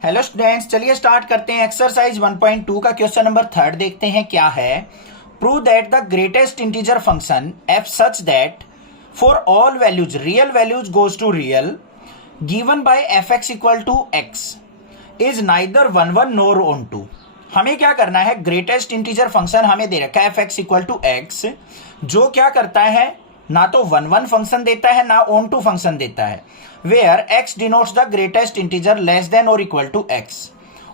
Hello students, चलिए start करते हैं। एक्सरसाइज 1.2 का क्वेश्चन नंबर 3 देखते हैं क्या है। Prove that the greatest integer function f such that for all values real values goes to real given by f x equal to x is neither 1 nor onto. हमें क्या करना है, greatest integer function हमें दे रखा है f x equal to x, जो क्या करता है ना तो 1 फंक्शन देता है ना ऑन टू फंक्शन देता है, where x denotes the greatest integer less than और इक्वल टू x।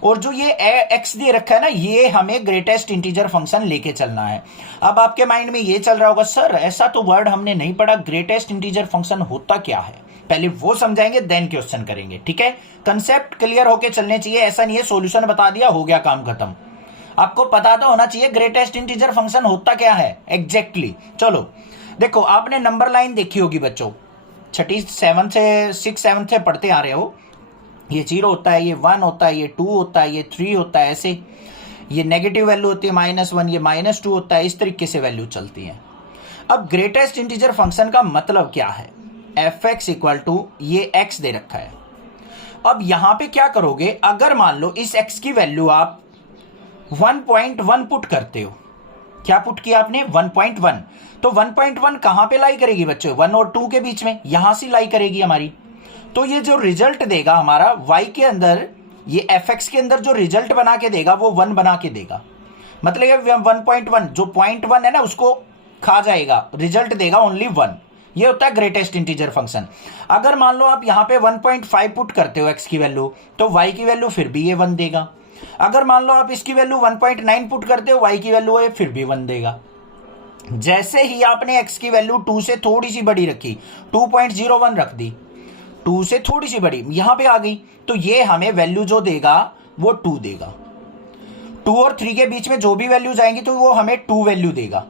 और जो ये x दे रखा है ना, ये हमें ग्रेटेस्ट इंटीजर फंक्शन लेके चलना है। अब आपके माइंड में ये चल रहा होगा, सर ऐसा तो वर्ड हमने नहीं पढ़ा, ग्रेटेस्ट इंटीजर फंक्शन होता क्या है, पहले वो समझाएंगे देन क्वेश्चन करेंगे। ठीक है, कंसेप्ट क्लियर होके चलने चाहिए, ऐसा नहीं है सॉल्यूशन बता दिया हो गया काम खत्म। आपको पता तो होना चाहिए ग्रेटेस्ट इंटीजर फंक्शन होता क्या है एग्जैक्टली। चलो देखो, आपने नंबर लाइन देखी होगी बच्चों, छठी 7 से 6 7 से पढ़ते आ रहे हो। ये 0 होता है, ये 1 होता है, ये 2 होता है, ये 3 होता है, ऐसे ये नेगेटिव वैल्यू होती है -1, ये -2 होता है, इस तरीके से वैल्यू चलती है। अब ग्रेटेस्ट इंटीजर फंक्शन का मतलब क्या है, एफ एक्स इक्वल टू ये x दे रखा है। अब यहां पे क्या करोगे, अगर मान लो इस x की वैल्यू आप 1.1 पुट करते हो, क्या पुट किया आपने 1.1, तो 1.1 कहां पे लाई करेगी बच्चों, 1 और 2 के बीच में, यहां से लाई करेगी हमारी। तो ये जो रिजल्ट देगा हमारा y के अंदर, ये fx के अंदर जो रिजल्ट बना के देगा वो 1 बना के देगा। मतलब ये 1.1 जो 0.1 है ना उसको खा जाएगा, रिजल्ट देगा ओनली 1। ये होता है ग्रेटेस्ट इंटीजर फंक्शन। अगर मान लो आप यहां पे 1.5 पुट करते हो x की वैल्यू, तो y की वैल्यू फिर भी ये 1 देगा। अगर मान लो आप इसकी वैल्यू 1.9 पुट करते हो, y की वैल्यू है फिर भी 1 देगा। जैसे ही आपने x की वैल्यू 2 से थोड़ी सी बड़ी रखी, 2.01 रख दी, 2 से थोड़ी सी बड़ी यहां पे आ गई, तो ये हमें वैल्यू जो देगा वो 2 देगा। 2 और 3 के बीच में जो भी वैल्यू जाएंगी तो वो हमें 2 वैल्यू देगा।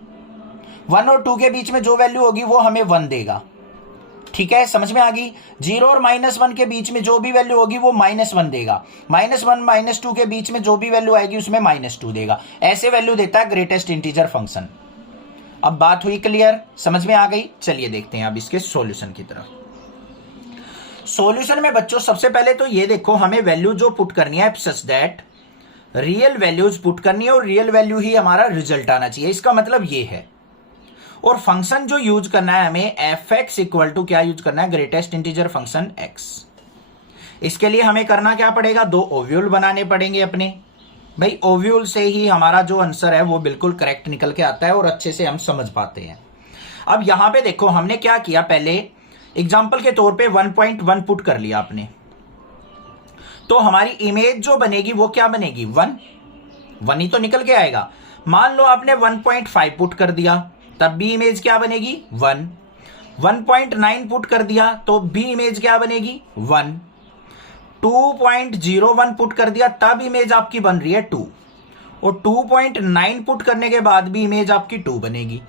1 और 2 के बीच में जो वैल्यू होगी वो हमें 1 देगा। ठीक है, समझ में आ गई। 0 और -1 के बीच में जो भी वैल्यू होगी वो -1 देगा। -1 -2 के बीच में जो भी वैल्यू आएगी उसमें -2 देगा। ऐसे वैल्यू देता है ग्रेटेस्ट इंटीजर फंक्शन। अब बात हुई क्लियर, समझ में आ गई। चलिए देखते हैं अब इसके सॉल्यूशन की तरफ। सॉल्यूशन में बच्चों सबसे पहले तो ये देखो, हमें वैल्यू जो पुट करनी है such that real values put करनी है और रियल वैल्यू ही हमारा रिजल्ट आना चाहिए, इसका मतलब ये है। और फंक्शन जो यूज करना है हमें एफ एक्स इक्वल टू क्या यूज करना है, ग्रेटेस्ट इंटीजर फंक्शन x। इसके लिए हमें करना क्या पड़ेगा, 2 ओव्यूल बनाने पड़ेंगे अपने। भाई ओव्यूल से ही हमारा जो आंसर है वो बिल्कुल करेक्ट निकल के आता है और अच्छे से हम समझ पाते हैं। अब यहां पे देखो हमने क्या किया, पहले एग्जांपल के तौर पे 1.1 पुट कर लिया आपने, तो हमारी इमेज जो बनेगी वो क्या बनेगी, 1 ही तो निकल के आएगा। मान लो आपने 1.5 पुट कर दिया, तब भी इमेज क्या बनेगी 1। 1.9 पुट कर दिया तो भी इमेज क्या बनेगी 1। 2.01 पुट कर दिया तब इमेज आपकी बन रही है 2, और 2.9 पुट करने के बाद भी इमेज आपकी 2 बनेगी।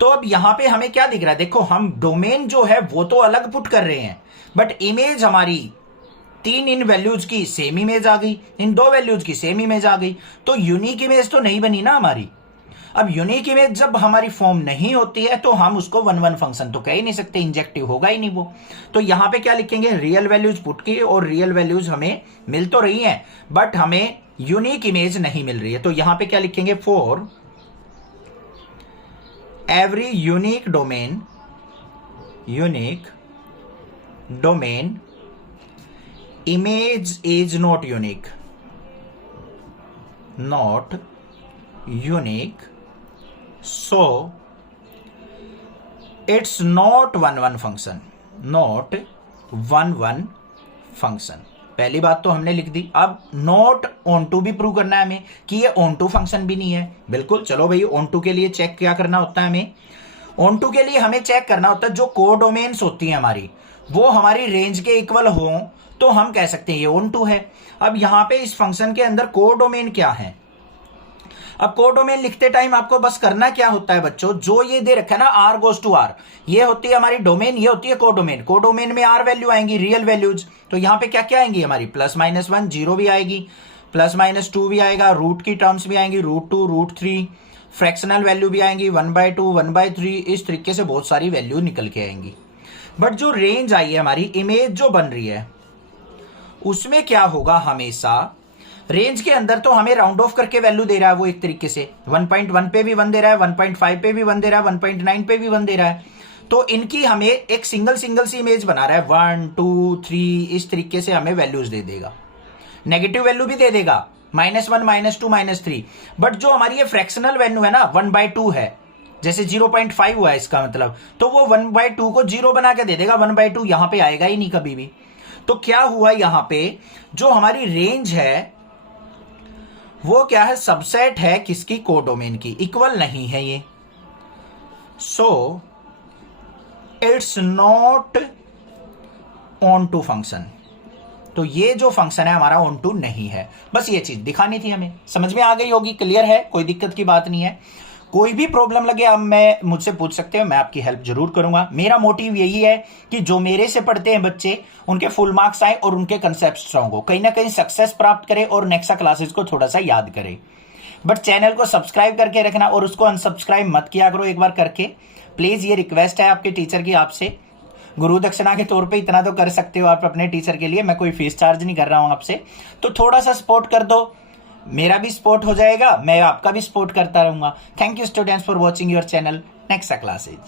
तो अब यहां पे हमें क्या दिख रहा है, देखो हम डोमेन जो है वो तो अलग पुट कर रहे हैं, बट इमेज हमारी 3 इन वैल्यूज की सेम इमेज आ गई, इन 2 वैल्यूज की सेम इमेज आ गई, तो यूनिक इमेज तो नहीं बनी ना हमारी। अब यूनिक इमेज जब हमारी फॉर्म नहीं होती है तो हम उसको 1 फंक्शन तो कह ही नहीं सकते, इंजेक्टिव होगा ही नहीं वो। तो यहां पे क्या लिखेंगे, रियल वैल्यूज पुट की, और रियल वैल्यूज हमें मिल तो रही हैं बट हमें यूनिक इमेज नहीं मिल रही है। तो यहां पे क्या लिखेंगे, for every unique domain image is not unique so it's not 1 function। पहली बात तो हमने लिख दी। अब नॉट ऑन टू भी प्रूव करना है हमें कि ये ऑन टू फंक्शन भी नहीं है। बिल्कुल, चलो भाई ऑन टू के लिए चेक क्या करना होता है, हमें ऑन टू के लिए हमें चेक करना होता है जो कोडोमेन्स होती हैं हमारी, वो हमारी रेंज के इक्वल हो तो हम कह सकते हैं ये ऑन टू है। अब यहां पे इस फंक्शन के अंदर कोडोमेन क्या है, अब कोडोमेन लिखते टाइम आपको बस करना क्या होता है बच्चों, जो ये दे रखा है ना r गोज टू r, ये होती है हमारी डोमेन, ये होती है कोडोमेन। कोडोमेन में r वैल्यू आएंगी रियल वैल्यूज, तो यहां पे क्या क्या आएंगी हमारी, +-1 0 भी आएगी, +-2 भी आएगा, रूट की टर्म्स भी आएंगी, √2 √3, फ्रैक्शनल वैल्यू भी आएंगी, 1/2 1/3, इस तरीके से बहुत सारी वैल्यू निकल के आएंगी। बट जो रेंज आई है हमारी, इमेज जो बन रही है उसमें क्या होगा, हमेशा रेंज के अंदर तो हमें राउंड ऑफ करके वैल्यू दे रहा है वो, एक तरीके से 1.1 पे भी 1 दे रहा है, 1.5 पे भी 1 दे रहा है, 1.9 पे भी 1 दे रहा है। तो इनकी हमें एक सिंगल सी इमेज बना रहा है, 1 2 3 इस तरीके से हमें वैल्यूज दे देगा। नेगेटिव वैल्यू भी दे देगा, -1 -2 -3। बट जो हमारी ये फ्रैक्शनल वैल्यू है ना 1/2 है, जैसे 0.5 हुआ है इसका मतलब, तो वो 1/2 को 0 बना के दे देगा, 1/2 यहां पे आएगा ही नहीं कभी भी। तो क्या हुआ यहां पे, जो हमारी रेंज है वो क्या है, सबसेट है किसकी, कोडोमेन की, इक्वल नहीं है ये। So it's not onto function. तो ये जो फंक्शन है हमारा ऑन टू नहीं है। बस ये चीज दिखानी थी हमें, समझ में आ गई होगी, क्लियर है, कोई दिक्कत की बात नहीं है। कोई भी प्रॉब्लम लगे अब मैं मुझसे पूछ सकते हो, मैं आपकी हेल्प जरूर करूंगा। मेरा मोटिव यही है कि जो मेरे से पढ़ते हैं बच्चे उनके फुल मार्क्स आए और उनके कंसेप्ट स्ट्रांग हो, कहीं ना कहीं सक्सेस प्राप्त करें और नेक्स्ट क्लासेस को थोड़ा सा याद करें। बट चैनल को सब्सक्राइब करके रखना और उसको अनसब्सक्राइब मत किया करो एक बार करके, प्लीज। ये रिक्वेस्ट है आपके टीचर की आपसे, गुरु दक्षिणा के तौर पे इतना तो कर सकते हो आप अपने टीचर के लिए, मैं कोई फीस चार्ज नहीं कर रहा हूं आपसे। तो थोड़ा सा सपोर्ट कर दो, मेरा भी सपोर्ट हो जाएगा, मैं आपका भी सपोर्ट करता रहूंगा। Thank you students for watching your channel next classes.